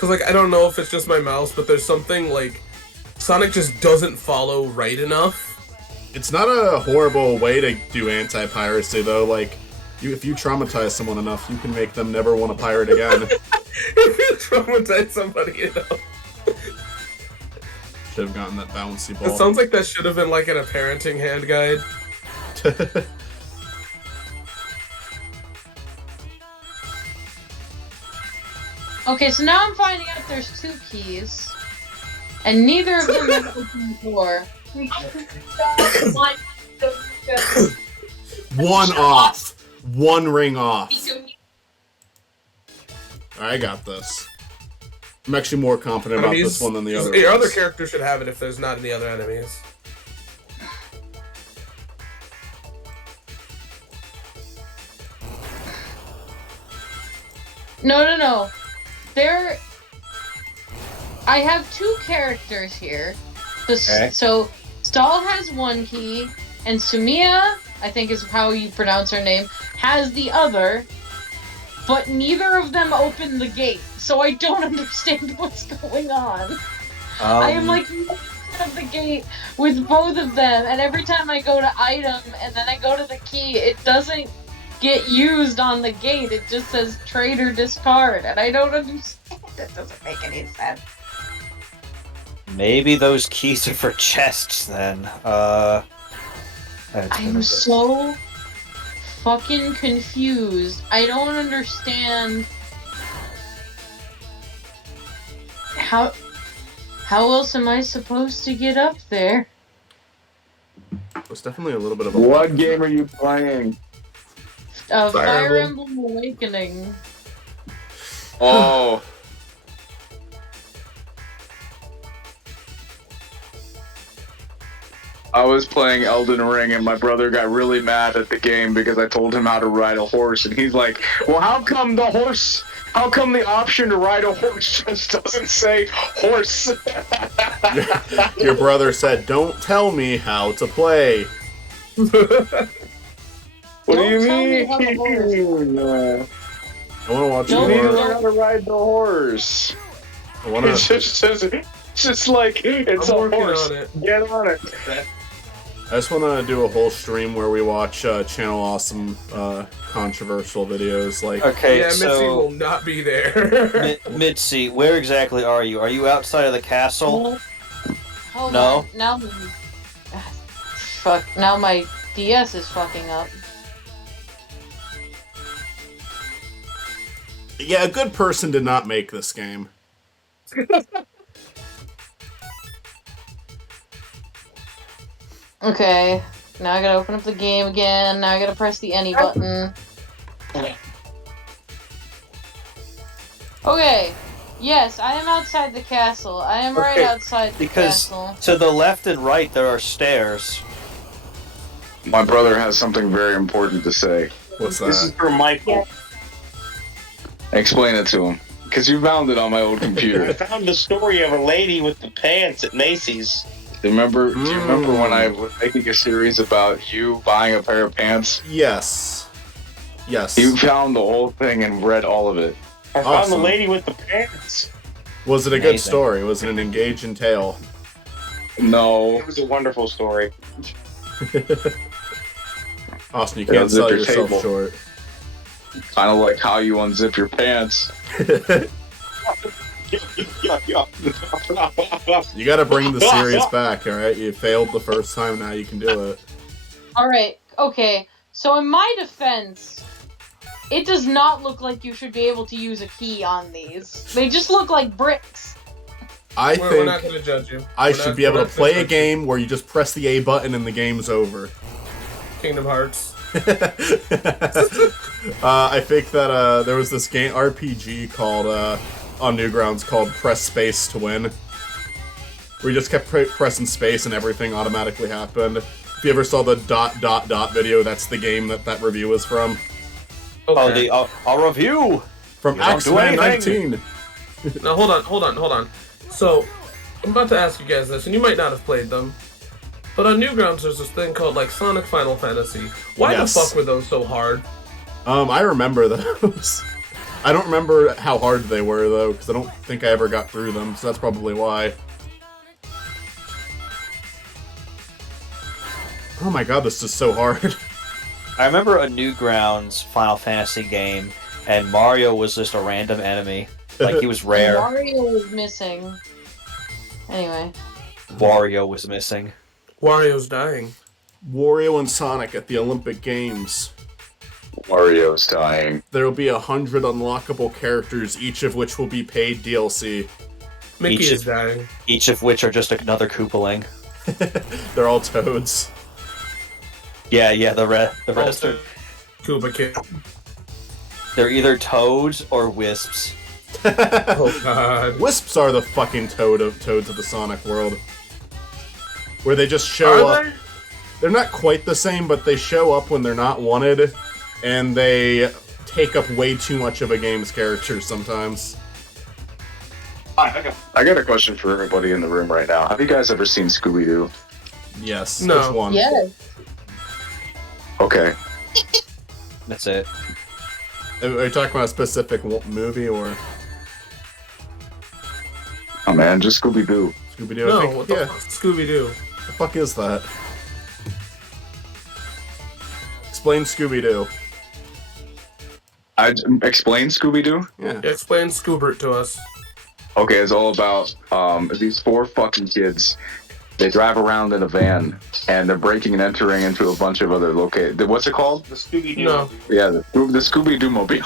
Because, like, I don't know if it's just my mouse, but there's something, like, Sonic just doesn't follow right enough. It's not a horrible way to do anti-piracy, though. Like, if you traumatize someone enough, you can make them never want to pirate again. If you traumatize somebody enough. Should have gotten that bouncy ball. It sounds like that should have been, like, in a parenting hand guide. Okay, so now I'm finding out there's 2 keys, and neither of them have opened the door. One off. One ring off. I got this. I'm actually more confident about this one than the other. Your other character should have it if there's not any other enemies. No. I have 2 characters here. So, Stall has 1 key, and Sumia, I think is how you pronounce her name, has the other, but neither of them open the gate, so I don't understand what's going on. I am like of the gate with both of them, and every time I go to item and then I go to the key, it doesn't get used on the gate. It just says trade or discard, and I don't understand. That doesn't make any sense. Maybe those keys are for chests then. I'm so fucking confused. I don't understand how else am I supposed to get up there? It's definitely a little bit of a... What game are you playing? Fire Emblem Awakening. Oh. I was playing Elden Ring and my brother got really mad at the game because I told him how to ride a horse, and he's like, well, how come the option to ride a horse just doesn't say horse? Your brother said, don't tell me how to play. What do you mean? I want to watch You need to more. learn how to ride the horse. I want to... It's just like, it's I'm a working horse. on it. Get on it. I just want to do a whole stream where we watch Channel Awesome controversial videos. Like, okay, yeah, Mitzy so will not be there. Mitzy, where exactly are you? Are you outside of the castle? Hold No. on. Now my DS is fucking up. yeah, a good person did not make this game. Okay, now I gotta open up the game again. Now I gotta press the any button. Okay, yes, I am outside the castle. I am right Okay, outside the because castle. to the left and right there are stairs. My brother has something very important to say. What's This is that? for Michael. Explain it to him. Because you found it on my old I computer. found the story of a lady with the pants at Macy's. Do you remember when I was making a series about you buying a pair of pants? Yes. Yes. You found the whole thing and read all of it. I found Awesome. the lady with the pants. Was it a good Amazing. story? Was it an engaging tale? No. It was a wonderful story. Austin, you Yeah, can't zip sell your yourself table. short. Kind of like how you unzip your pants. You gotta bring the series back, alright? You failed the first time, now you can do it. Alright, okay. So in my defense, it does not look like you should be able to use a key on these. They just look like bricks. We're not think gonna judge you. I We're should not- be able we're to not play gonna a judge you. game where you just press the A button and the game's over. Kingdom Hearts. I think that there was this game RPG called on Newgrounds called Press Space to Win, where you just kept pressing space and everything automatically happened. If you ever saw the ... video, that's the game that review was from. Okay. I'll review. From You don't do X-Men anything. 19. Now hold on. So, I'm about to ask you guys this, and you might not have played them. But on Newgrounds, there's this thing called, like, Sonic Final Fantasy. Why Yes. the fuck were those so hard? I remember those. I don't remember how hard they were, though, because I don't think I ever got through them, so that's probably why. Oh my god, this is so hard. I remember a Newgrounds Final Fantasy game, and Mario was just a random enemy. Like, he was rare. Mario was missing. Anyway. Wario was missing. Wario's dying. Wario and Sonic at the Olympic Games. Wario's dying. There will be 100 unlockable characters, each of which will be paid DLC. Mickey is dying. Each of which are just another Koopaling. They're all toads. Yeah, the rest are... Koopa Kid. They're either toads or wisps. Oh god. Wisps are the fucking toads of the Sonic world. Where they just show up. They? They're not quite the same, but they show up when they're not wanted, and they take up way too much of a game's character sometimes. I got a question for everybody in the room right now. Have you guys ever seen Scooby-Doo? Yes. No. Which one? Yes. Okay. That's it. Are you talking about a specific movie or Oh man, just Scooby-Doo. Scooby-Doo? No, I think, what the fuck? Scooby-Doo. the fuck is that? Explain Scooby-Doo. I explain Scooby-Doo? Yeah. Explain Scoobert to us. Okay, it's all about these 4 fucking kids. They drive around in a van, and they're breaking and entering into a bunch of other locations. What's it called? The Scooby-Doo. No. Yeah, the Scooby-Doo mobile.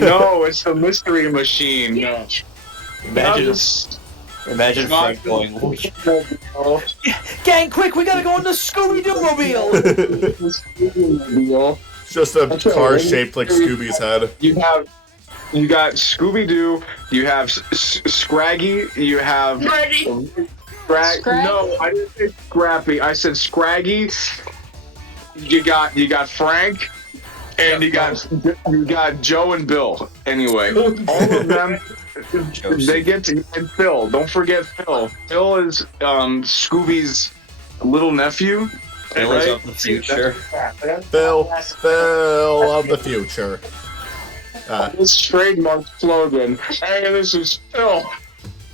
No, it's the Mystery Machine. No. Imagine Frank going, gang, quick, we gotta go in the Scooby-Doo mobile! Mobile. It's just a car shaped like Scooby's head. You got Scooby-Doo, you have Scraggy, you have... Scraggy? No, I didn't say Scrappy, I said Scraggy. You got Frank, and you got Joe and Bill. Anyway, all of them, they get to... And Phil, don't forget Phil. Phil is Scooby's little nephew. Phil is of the future. Phil of the future. This trademark slogan. Hey, this is Phil.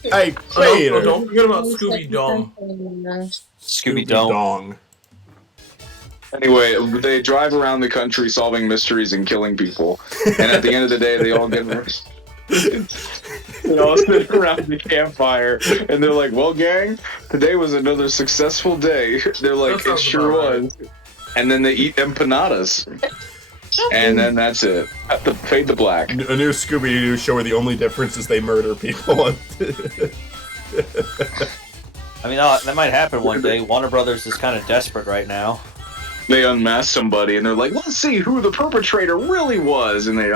Hey, Peter. Don't forget about Scooby-Dom. Scooby-Dong. Anyway, they drive around the country solving mysteries and killing people. And at the end of the day, they all get they all sit around the campfire, and they're like, well, gang, today was another successful day. They're like, it sure was. And then they eat empanadas. And then that's it. Fade to black. A new Scooby-Doo show where the only difference is they murder people. I mean, that might happen one day. Warner Brothers is kind of desperate right now. They unmask somebody, and they're like, let's see who the perpetrator really was. And they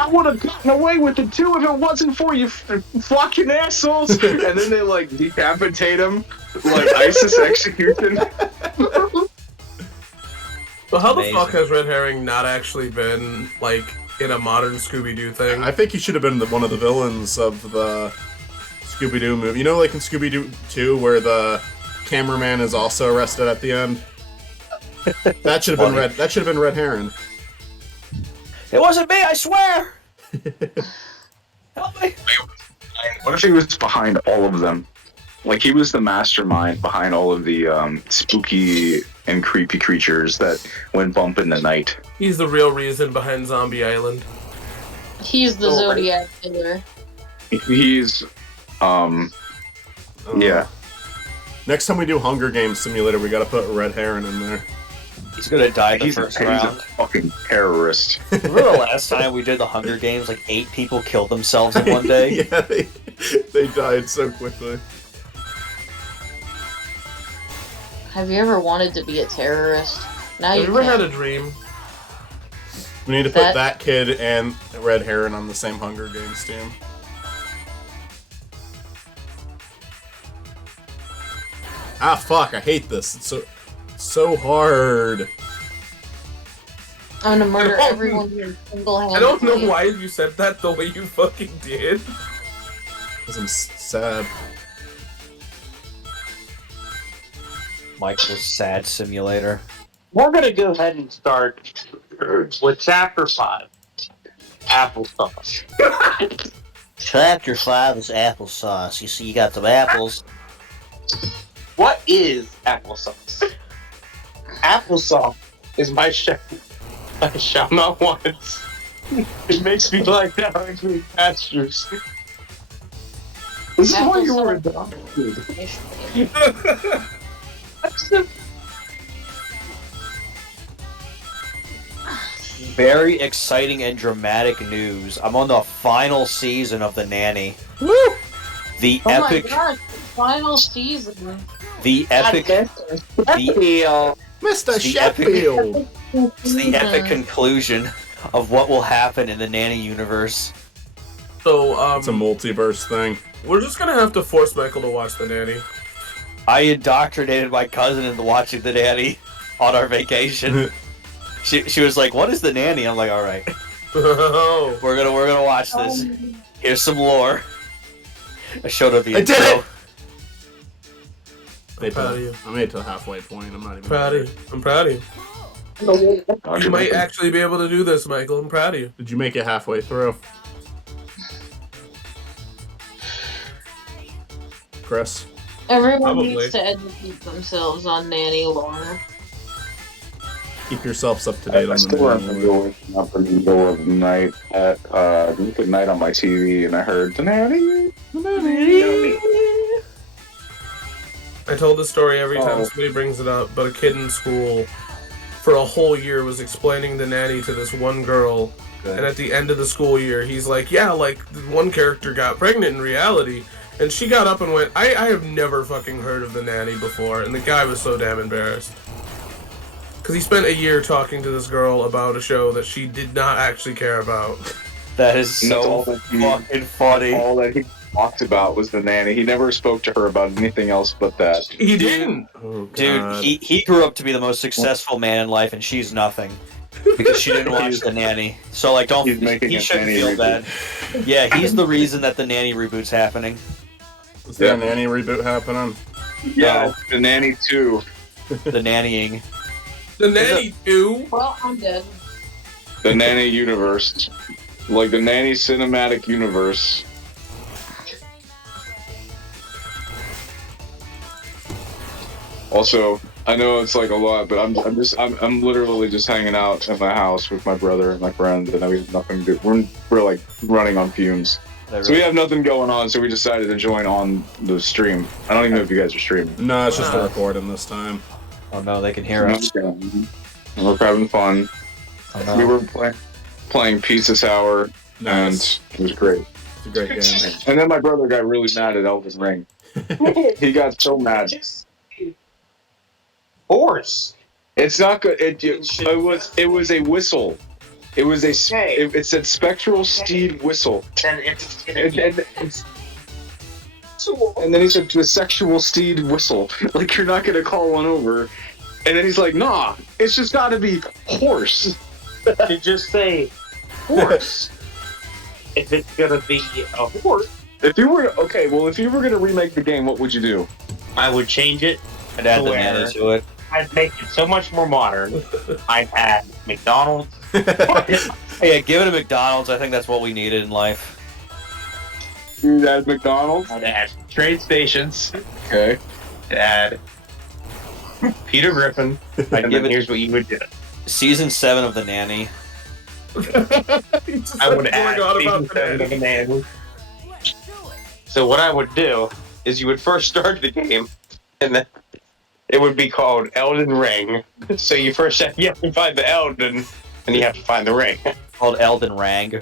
I would have gotten away with it too if it wasn't for you fucking assholes. And then they like decapitate him, like ISIS execution. But how the fuck has Red Herring not actually been, like, in a modern Scooby-Doo thing? I think he should have been one of the villains of the Scooby-Doo movie. You know, like in Scooby-Doo 2, where the cameraman is also arrested at the end? That should have been Red. That should have been Red Herring. It wasn't me, I swear! Help me! What if he was behind all of them? Like, he was the mastermind behind all of the spooky and creepy creatures that went bump in the night. He's the real reason behind Zombie Island. He's the Zodiac killer. He's, yeah. Next time we do Hunger Games Simulator, we gotta put Red Herring in there. He's gonna die the first He's a round. fucking terrorist. Remember the last time we did the Hunger Games? Like 8 people killed themselves in one day? Yeah, they died so quickly. Have you ever wanted to be a terrorist? Now Have you you ever can. had a dream? We need to put that kid and Red Herring on the same Hunger Games team. Ah, fuck, I hate this. It's so hard. I'm gonna murder everyone here single-handedly. I don't know why you said that the way you fucking did. Because I'm sad. Michael's sad simulator. We're gonna go ahead and start with Chapter 5, Applesauce. Chapter 5 is applesauce. You see, you got some apples. What is applesauce? Applesauce is my shaman once. It makes me like down green pastures. This is why you were adopted. Very exciting and dramatic news. I'm on the final season of The Nanny. Woo! The Oh epic, my gosh, the final season. the epic, Mr. The Sheffield. it's the epic conclusion of what will happen in the Nanny universe. So, It's a multiverse thing. we're just gonna have to force Michael to watch The Nanny. I indoctrinated my cousin into watching The Nanny on our vacation. She was like, "What is The Nanny?" I'm like, "All right, Oh, we're gonna watch this. Here's some lore." I showed her the I did intro. it! proud of you. I made it to the halfway point. I'm not even Proud of you. I'm proud of you. You might actually be able to do this, Michael. I'm proud of you. Did you make it halfway through? Chris? Everyone Probably. needs to educate themselves on nanny lore. Keep yourselves up to date I on still the remember waking up in the middle of the night at Good Night on my TV, and I heard the Nanny. I told this story every time Oh. somebody brings it up, but a kid in school for a whole year was explaining The Nanny to this one girl, and at the end of the school year, he's like, yeah, like, the one character got pregnant in reality, and she got up and went, I have never fucking heard of The Nanny before, and the guy was so damn embarrassed. Because he spent a year talking to this girl about a show that she did not actually care about. That is And that's so all that he- fucking funny. All that he talked about was the Nanny. He never spoke to her about anything else but that. He didn't! Oh, Dude, God. he grew up to be the most successful man in life, and she's nothing because she didn't watch The Nanny. So like, don't He's making he a shouldn't Nanny feel reboot. bad. Yeah, he's the reason that the Nanny reboot's happening. Is there a Nanny reboot happening? Yeah, the Nanny 2. The nannying. The Nanny 2? Well, I'm dead. The Nanny universe. Like the Nanny cinematic universe. Also, I know it's like a lot, but I'm literally just hanging out at my house with my brother and my friend, and we have nothing to do. We're like running on fumes. So we have nothing going on, so we decided to join on the stream. I don't even know if you guys are streaming. No, it's just a recording this time. Oh no, they can hear us. We're having fun. Oh, no. We were playing Pizza Sour, Nice. and it was great. It's a great game. And then my brother got really mad at Elden Ring. He got so mad. Horse. It's not good. It was a whistle. It was a. It said spectral steed whistle. Then it's And then he said to a sexual steed whistle. Like you're not gonna call one over. And then he's like, nah, it's just gotta be horse. to just say horse. If it's gonna be a horse, If you were gonna remake the game, what would you do? I would change it. I'd add the Where? nanny to it. I'd make it so much more modern. I'd add McDonald's. Yeah, give it a McDonald's. I think that's what we needed in life. You add McDonald's? I'd add train stations. Okay. I'd add Peter Griffin. I'd And give then it here's what you would do. season 7 of The Nanny. I would add season 7 of the Nanny. So what I would do is you would first start the game, and then it would be called Elden Ring. So you first have to find the Elden, and you have to find the ring. Called Elden Rang.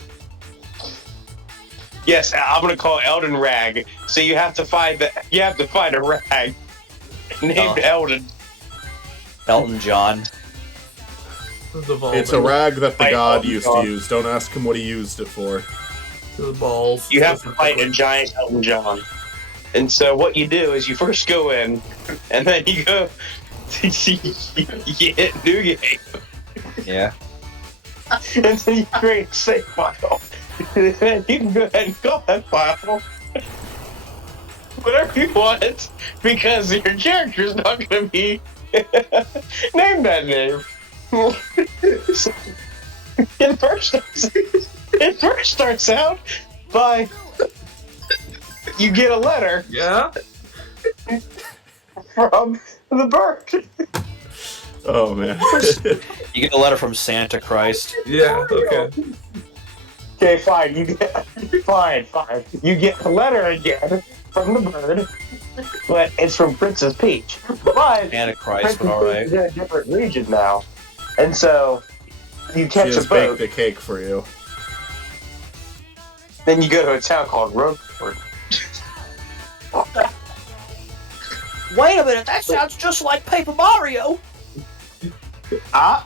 Yes, I'm gonna call it Elden Rag. So you have to find a rag named Elden. Elton John. It's a rag that the Fight god Elton used John. to use. Don't ask him what he used it for. The balls. You have to fight a giant Elton John. And so what you do is you first go in, and then you go, you hit New Game, Yeah. and then you create a save file. And then you can go ahead and call that file whatever you want, because your character's not going to be Name that name. It first starts out by you get a letter Yeah? from the bird. Oh man. You get a letter from Santa Christ. Yeah, okay. Okay, fine. Fine. You get a letter again from the bird, but it's from Princess Peach. But Santa Christ, Princess but alright. Peach is in a different region now, and so you She catch a has boat. baked a cake for you. Then you go to a town called Roadford. Wait a minute, that sounds just like Paper Mario.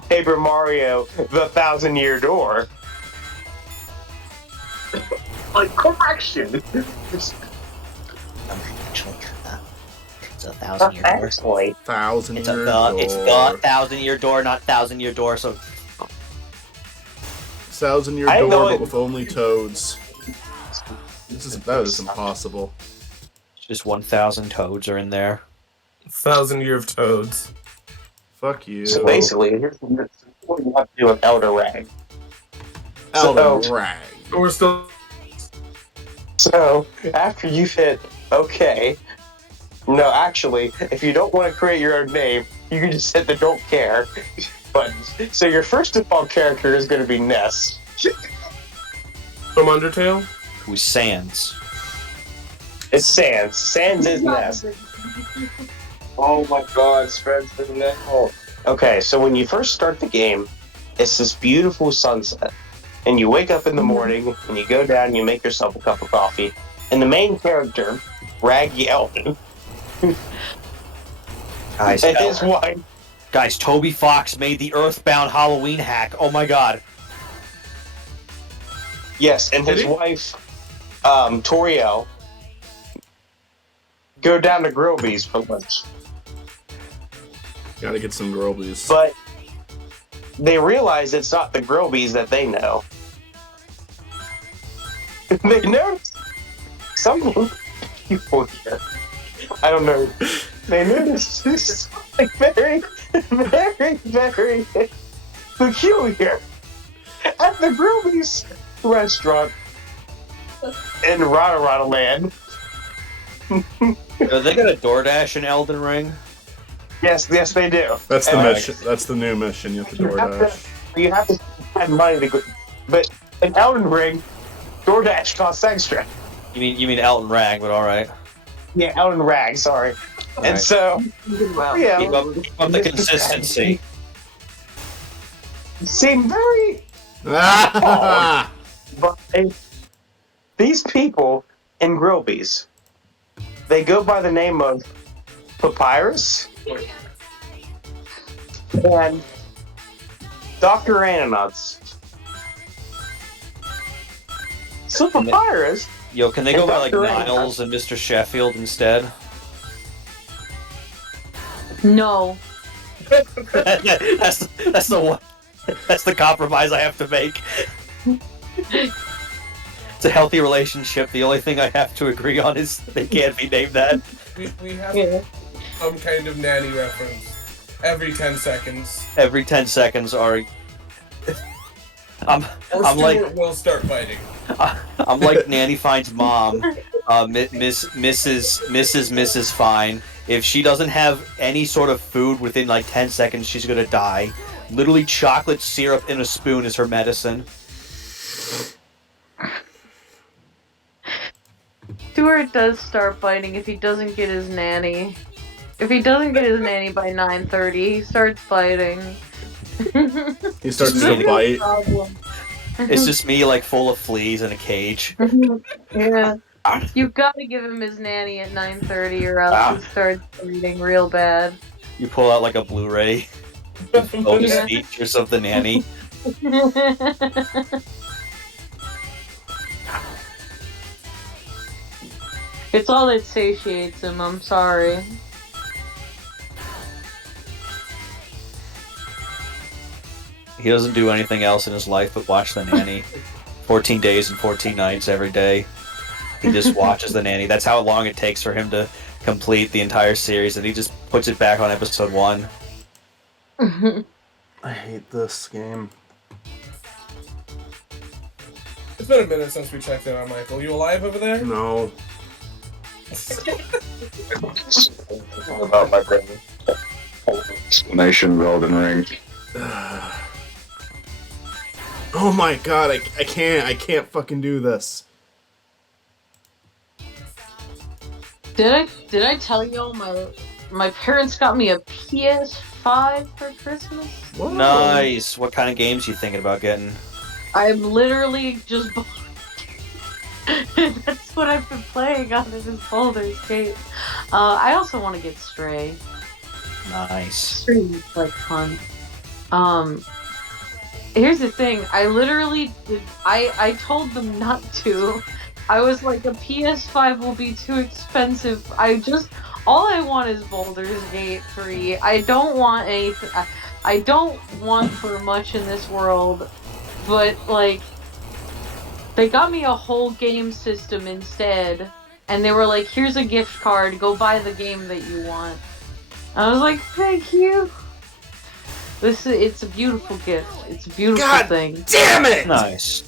Paper Mario, the 1,000-Year Door. Correction. It's a 1,000-year door. Actually, 1,000-year It's the door. 1,000-year door, not 1,000-year door. So 1,000-year I know door, it- but with only toads. That is impossible. just 1,000 toads are in there. 1,000 year of toads. Fuck you. so basically, here's what you have to do with Elder Rag. Elden so- Ring. We're still. So, after you've hit OK, no, actually, if you don't want to create your own name, you can just hit the don't care button. So your first default character is going to be Ness. From Undertale? Who's Sans? It's Sans. Sans is Ness. Oh my god, Spencer Neck. Okay, so when you first start the game, it's this beautiful sunset. And you wake up in the morning, and you go down and you make yourself a cup of coffee. And the main character, Raggy Elton, Guys, and his wife, guys, Toby Fox made the Earthbound Halloween hack. Oh my god. yes, and his Did he? wife, Toriel, go down to Grillby's for lunch. Gotta get some Grillby's. But they realize it's not the Grillby's that they know. They notice some people here. I don't know. They notice this like very peculiar at the Grillby's restaurant in Rada Land. Are they got a DoorDash in Elden Ring? Yes, they do. That's the And, mission. That's the new mission. You have to You have DoorDash. You have to spend money to go, but in Elden Ring, DoorDash costs extra. You mean Elton Rag, but alright. Yeah, Elden Rag, sorry. And Alright. so, Keep yeah, up the consistency. seem very. But these people in Grillby's, they go by the name of Papyrus and Dr. Ananuts. So Papyrus, Yo, can they go by like Dr. Ananuts- Niles and Mr. Sheffield instead? No. that's the one. That's the compromise I have to make. It's a healthy relationship. The only thing I have to agree on is they can't be named that. We have Yeah. some kind of nanny reference every 10 seconds. Every 10 seconds are. I'm Or I'm Stuart like will start fighting. I'm like Nanny Fine's mom, Mrs. Fine. If she doesn't have any sort of food within like 10 seconds, she's gonna die. Literally, chocolate syrup in a spoon is her medicine. Stuart does start fighting if he doesn't get his nanny. If he doesn't get his nanny by 9:30, he starts fighting. He starts Just to me. bite. Problem. It's just me like full of fleas in a cage. Yeah. You've got to give him his nanny at 9:30 or else he starts fighting real bad. You pull out like a Blu-ray, bonus Yeah. features of the nanny. It's all that satiates him, I'm sorry. He doesn't do anything else in his life but watch the nanny. 14 days and 14 nights every day. He just watches the nanny. That's how long it takes for him to complete the entire series, and he just puts it back on episode 1. I hate this game. It's been a minute since we checked in on Michael. You alive over there? No. About my brother. Explanation of Elden Ring. Oh my god, I can't fucking do this. Did I tell y'all my parents got me a PS5 for Christmas? Whoa. Nice. What kind of games you thinking about getting? I'm literally just that's what I've been playing on it is Baldur's Gate. I also want to get Stray. Nice. Stray is like fun. Here's the thing. I literally did. I told them not to. I was like, a PS5 will be too expensive. All I want is Baldur's Gate 3. I don't want anything. I don't want for much in this world, but like, they got me a whole game system instead, and they were like, here's a gift card, go buy the game that you want. I was like, thank you. It's a beautiful gift. It's a beautiful thing. Damn it! Nice.